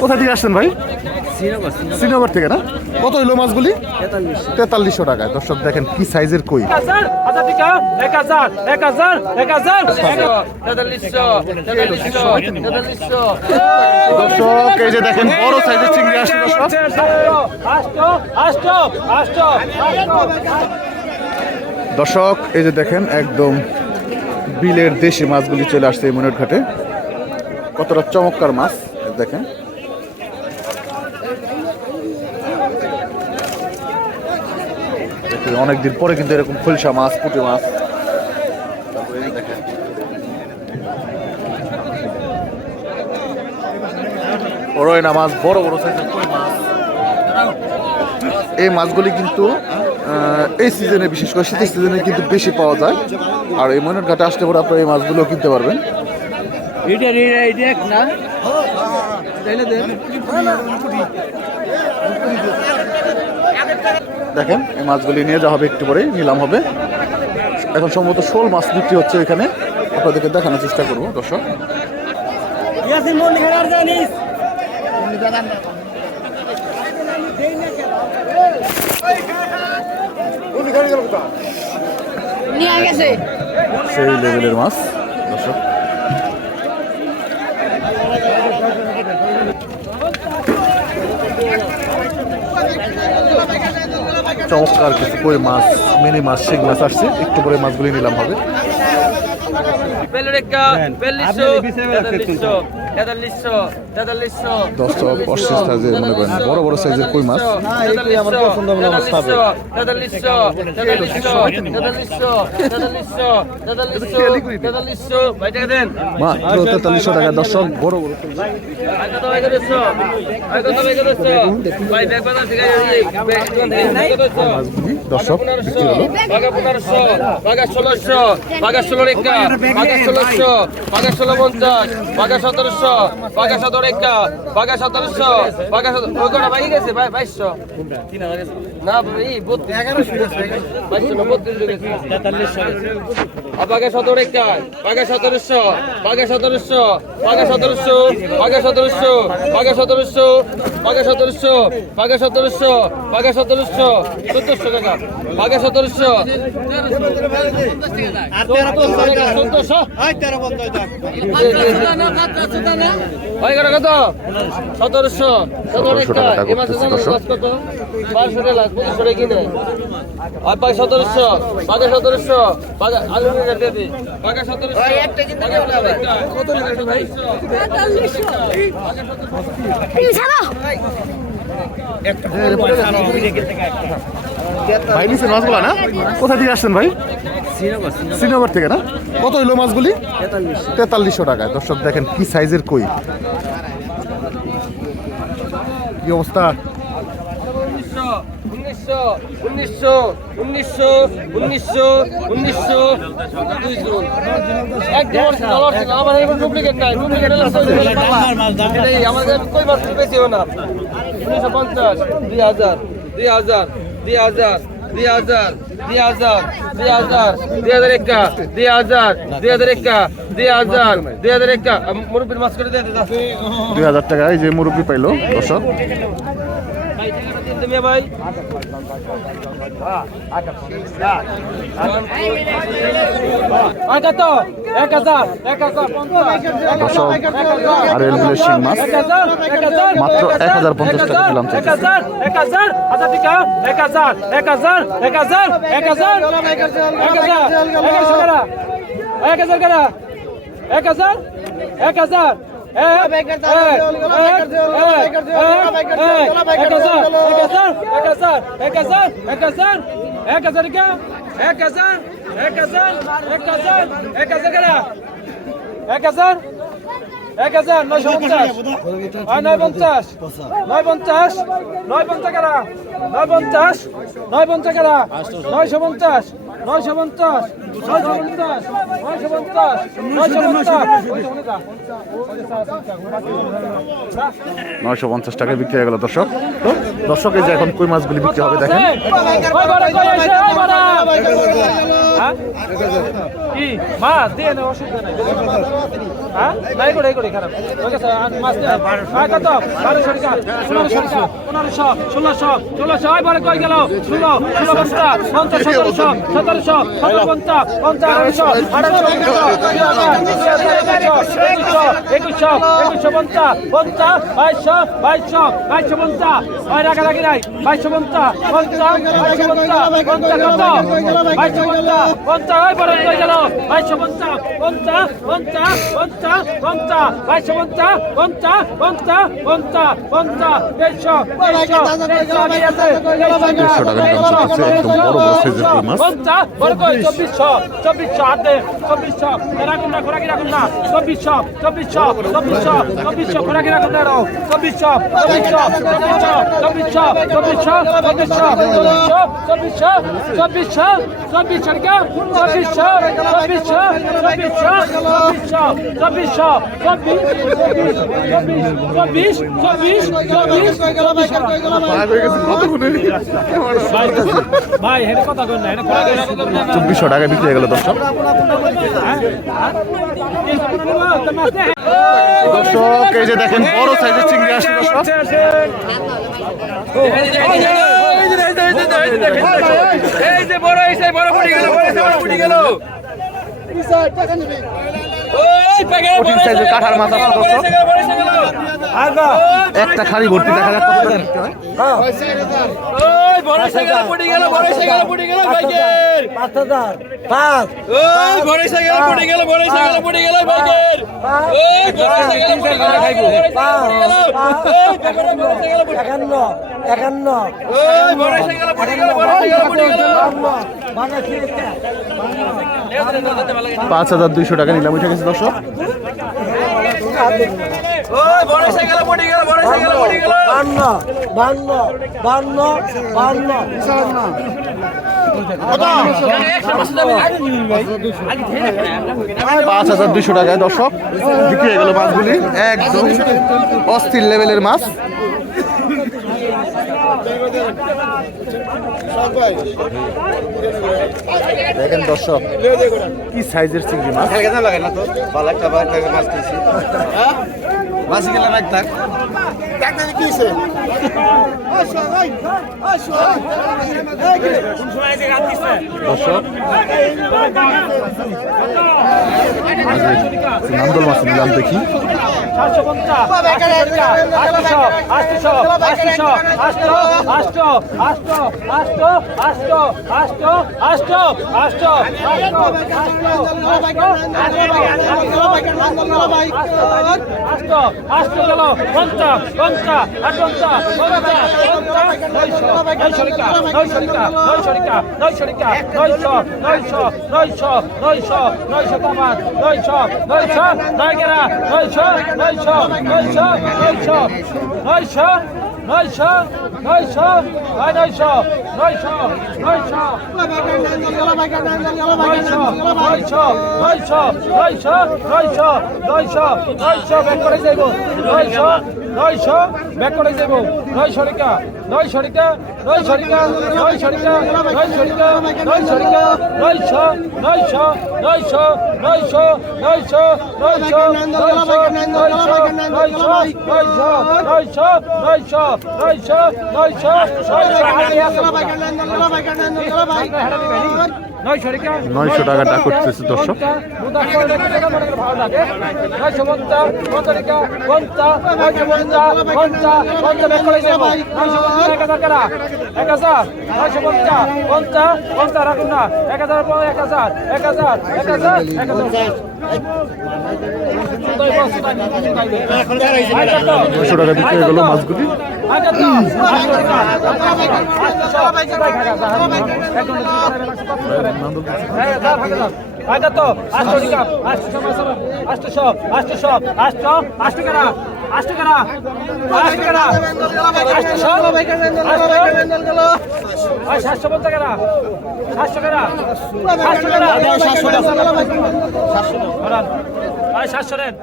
কোথা থেকে আসছেন ভাই? শ্রীনগর থেকে না? কত হইল মাছগুলি? তেতাল্লিশশো টাকায় দর্শক দেখেন কি সাইজের কই। দর্শক এই যে দেখেন বড় সাইজের চিংড়ি আসছে দর্শক এই যে দেখেন একদম বিলের দেশি মাছগুলি চলে আসছে এই মনের ঘাটে কতটা চমৎকার মাছ, দেখেন। অনেকদিন পরে কিন্তু এরকম ফুলসা মাছ, পুঁটি মাছ। রয়না মাছ, বড় বড় সাইজের মাছ। এই মাছগুলি কিন্তু এই সিজনে বিশেষ করে শীতের সিজনে কিন্তু বেশি পাওয়া যায় আর এই মনের ঘাটে আসতে পরে আপনারা এই মাছগুলো কিনতে পারবেন দেখেন এই মাছগুলি নিয়ে যাওয়া হবে একটু পরে নিলাম হবে এখন সম্ভবত শোল মাছ বিক্রি হচ্ছে এখানে আপনাদেরকে দেখানোর চেষ্টা করব দর্শক মন জানিস সেই লেভেলের মাছ দর্শক। চমৎকার কিছু কই মাছ মিনি মাছ শিং মাছ আসছে। একটু পরে মাছগুলি নিলাম হবে। দর্শক ষোলোশো ষোলো ষোলো পঞ্চাশ সতেরোশো বাইশশো বাঘা গেছে বাইশশো না এই বাঘা সতেরো রেখা বাঘা সতেরোশো বাঘা সতেরোশো বাঘা সতেরোশো বাঘা সতেরোশো বাঘা সতেরোশো বাঘা সতেরোশো বাঘা সতেরোশো বাঘা সতেরোশো চোদ্দশো টাকা। বাঘা সতেরোশো চোদ্দশো কত? সতেরোশো সতেরো। গাছ কত? বারোশো টাকা। পঁচিশশো আর সতেরোশো সতেরোশো আলু সতেরোশো কত ভাই? ভাই নিচ্ছেন মাছগুলো না? কোথা থেকে আসছেন ভাই? শ্রীনগর থেকে না? কত হইল মাছগুলি? তেতাল্লিশশো টাকায়। দর্শক দেখেন কি সাইজের কই। কি অবস্থা? উনিশশো উনিশশো উনিশশো না উনিশশো পঞ্চাশ, দুই হাজার দুই হাজার হাজার, দুই হাজার দুই হাজার দুই হাজার দুই হাজার হাজার, দুই হাজার একা হাজার, দুই হাজার মুরব্বীর মাছ করে দিয়ে দুই হাজার টাকা, এই যে মুরব্বী পাইলো, দর্শক। তুমি ভাই এক হাজার এক হাজার আর এলবিলের শিং মাছ মাত্র এক হাজার পঞ্চাশ টাকা দিলাম এক হাজার এক হাজার হাজার টাকা এক হাজার এক হাজার এক হাজার এক হাজার এক হাজার এক হাজার এক হাজার এক হাজার এক হাজার কে এক হাজার এক হাজার এক হাজার এক হাজার এক হাজার এক হাজার নয়শো পঞ্চাশ। হয় নয় পঞ্চাশ। নয় পঞ্চাশ। নয় নয় পঞ্চাশ। নয় নয়শো পঞ্চাশ। নয়শো পঞ্চাশ। নয়শো পঞ্চাশ। নয়শো পঞ্চাশ। নয়শো পঞ্চাশ। নয়শো পঞ্চাশ টাকায় বিক্রি হয়ে গেল দর্শক। তো দর্শক এই যে এখন কই মাছগুলি বিক্রি হবে দেখেন। হ্যাঁ? কি? মাছ? দিয়ে অসুবিধা নাই। হ্যাঁ? নাই করে করে খারাপ। ওকে স্যার, আজ মাছ গেল? ষোলো ষোলো পঞ্চা পঞ্চাশ, সতেরোশো সতেরোশো সতেরো পঞ্চা পঞ্চাশ আড়াইশো আড়াইশো একুশশো একুশশো পঞ্চা পঞ্চা বাইশশো বাইশশো বাইশশো পঞ্চা আয় রাখা রাখি নাই। বাইশশো পঞ্চা পঞ্চা বাইশশো পঞ্চা পঞ্চা কত? পঞ্চা পঞ্চা আয় বারে বাইশশো পঞ্চাশ পঞ্চাশ পঞ্চাশ পঞ্চাশ পঞ্চাশ দেড়শো পঞ্চাশ বড় কই চব্বিশশো চব্বিশশো হাতে চব্বিশশো রাখুন না খোরাকি রাখুন না চব্বিশশো চব্বিশশো চব্বিশশো চব্বিশশো খোরাকি রাখুন না রাও চব্বিশশো চব্বিশশো চব্বিশশো চব্বিশশো চব্বিশশো চব্বিশশো চব্বিশশো চব্বিশশো চব্বিশশো চব্বিশশো চব্বিশশো চব্বিশশো চব্বিশশো চব্বিশশো চব্বিশশো টাকা বিক্রি হয়ে গেল দর্শক দর্শক এই যে দেখেন বড় সাইজের চিংড়ি আসছে দর্শক এই যে বড় এই সেই বড় ফুটি গেল বড় ফুটি গেল কঠিন সাইজের কাঠার মাছ আছে দর্শক একটা খালি ভর্তি দেখা যাচ্ছে কত টাকা বিক্রি? ওই বড় সাইকেল ফুটি গেল বড় সাইকেল ফুটি গেল বাইকের। পাঁচ হাজার। পাঁচ। ওই বড় সাইকেল ফুটি গেল বড় সাইকেল ফুটি গেল বাইকের। ওই বড় সাইকেল ফুটি গেল খাইবো ওই বড় সাইকেল ফুটি একান্ন। একান্ন। ওই বড় সাইকেল ফুটি গেল বড় সাইকেল ফুটি গেল। পাঁচ হাজার দুইশো টাকা নিলাম উঠে গেছে দর্শক বান্ন বান্ন বান্ন বান্ন। পাঁচ হাজার দুশো টাকায় দর্শক বিক্রি হয়ে গেল মাছগুলি। একদম অস্থির লেভেলের মাছ। দেখেন দর্শক, কি সাইজের চিংড়ি মাছ? লাগে না তো। ভালো একটা মাছ কিনছি হ্যাঁ? মাছ গেলাম এক দর্শক নান্দল মাছ নিলাম দেখি সাতশো পঞ্চাশ আটশো আটশো আটশো আটশো আটশো আটশো আটশো আটশো আটশো আটশো আটশো আটশো আটশো গেল পঞ্চাশ পঞ্চাশ আট পঞ্চাশ পঞ্চাশ পঞ্চাশ নয়শো নয়শো রিকা নয়শো রিকা নয়শো রিকা নয়শো নয়শো নয়শো নয়শো নয়শো তামান নয়শো নয়শো নয় গেরা নয়শো নয়শো নয়শো নয়শো নয়শো নয়শো নয়শো নয় নয়শো নয়শো নয়শো নয়শো নয়শো নয়শো নয়শো নয়শো নয়শো নয়শো ব্যাক করে যাইব নয়শো নয়শো ব্যাক করে যাইব নয়শো রিকা নয়শো রিকা নয়শো রিকা নয়শো রিকা নয়শো রিকা নয়শো রিকা নয়শো নয়শো নয়শো নয়শো নয়শো নয়শো নয়শো নয়শো নয়শো নয়শো নয়শো নয়শো নয়শো নয়শো নয়শো নয়শো টাকা ডাক করতেছে দর্শক এক হাজার এক হাজার এক হাজার এক হাজার এক হাজার এক হাজার নয়শো টাকা বিক্রি হয়ে গেল মাছগুলি আগে তো আষ্ট টাকা আটশো ভাই একজন হ্যাঁ আষ্ট ভাগে আষ্ট টাকা আটশো টাকা আটশো টাকা আটশো টাকা সাতশো কেন সাতশো টাকা সাতশো টাকা সাতশো টাকা সাতশো নেন